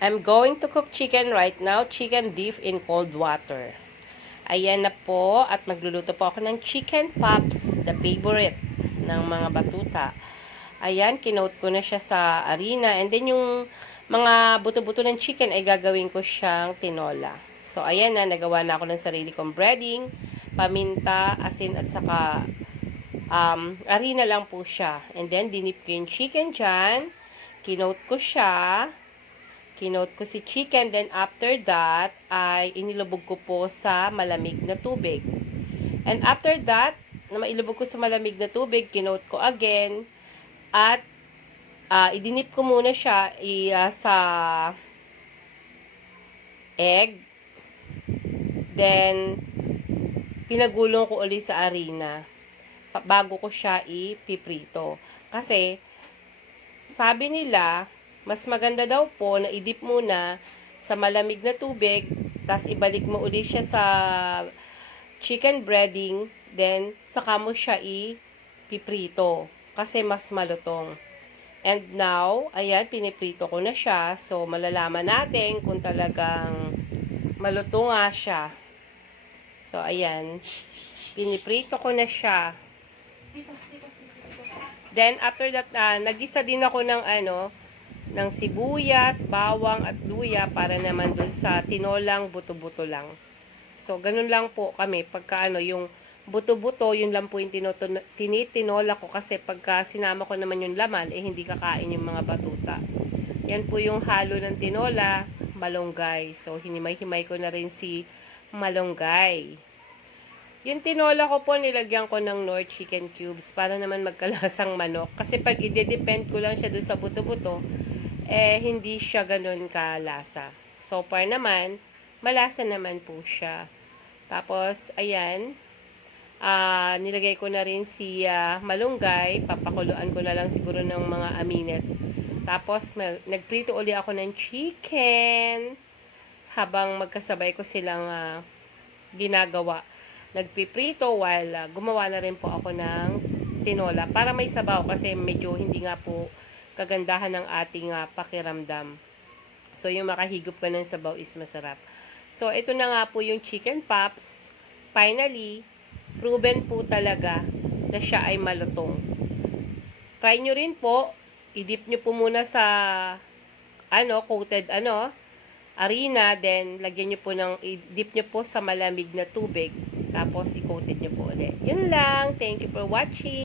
I'm going to cook chicken right now, chicken beef in cold water. Ayan na po, at magluluto po ako ng chicken pops, the favorite ng mga batuta. Ayan, kinote ko na siya sa harina. And then yung mga buto-buto ng chicken ay gagawin ko siyang tinola. So, ayan na, nagawa na ako ng sarili kong breading, paminta, asin, at saka harina lang po siya. And then, dinip ko yung chicken dyan. Kinote ko siya. Kinote ko si chicken, then after that, ay inilubog ko po sa malamig na tubig. And after that, na mailubog ko sa malamig na tubig, kinote ko again, at idinip ko muna siya sa egg, then pinagulong ko ulit sa harina bago ko siya ipiprito. Kasi, sabi nila, mas maganda daw po na idip muna sa malamig na tubig, tapos ibalik mo ulit siya sa chicken breading, then saka mo siya ipiprito kasi mas malutong. And now, ayan, piniprito ko na siya. So, malalaman natin kung talagang malutong nga siya. So, ayan, piniprito ko na siya. Then, after that, nagisa din ako ng sibuyas, bawang at luya para naman dun sa tinolang buto-buto lang. So, ganun lang po kami. Pagka yung buto-buto, yun lang po yung tinitinola ko kasi pagka sinama ko naman yung laman, hindi kakain yung mga batuta. Yan po yung halo ng tinola, malunggay. So, hinimay-himay ko na rin si malunggay. Yung tinola ko po, nilagyan ko ng Knorr chicken cubes para naman magkalasang manok. Kasi pag i-depend ko lang siya doon sa buto-buto, hindi siya ganun kalasa. So far naman, malasa naman po siya. Tapos, ayan, nilagay ko na rin si malunggay. Papakuluan ko na lang siguro ng mga aminet. Tapos, nagprito uli ako ng chicken habang magkasabay ko silang ginagawa. Nagpiprito while gumawa na rin po ako ng tinola para may sabaw kasi medyo hindi nga po kagandahan ng ating pakiramdam. So, yung makahigop ka ng sabaw is masarap. So, ito na nga po yung chicken pops. Finally, proven po talaga na siya ay malutong. Try nyo rin po. I-dip nyo po muna sa coated harina, then lagyan nyo po i-dip nyo po sa malamig na tubig. Tapos, i-coated nyo po ulit. Yun lang. Thank you for watching.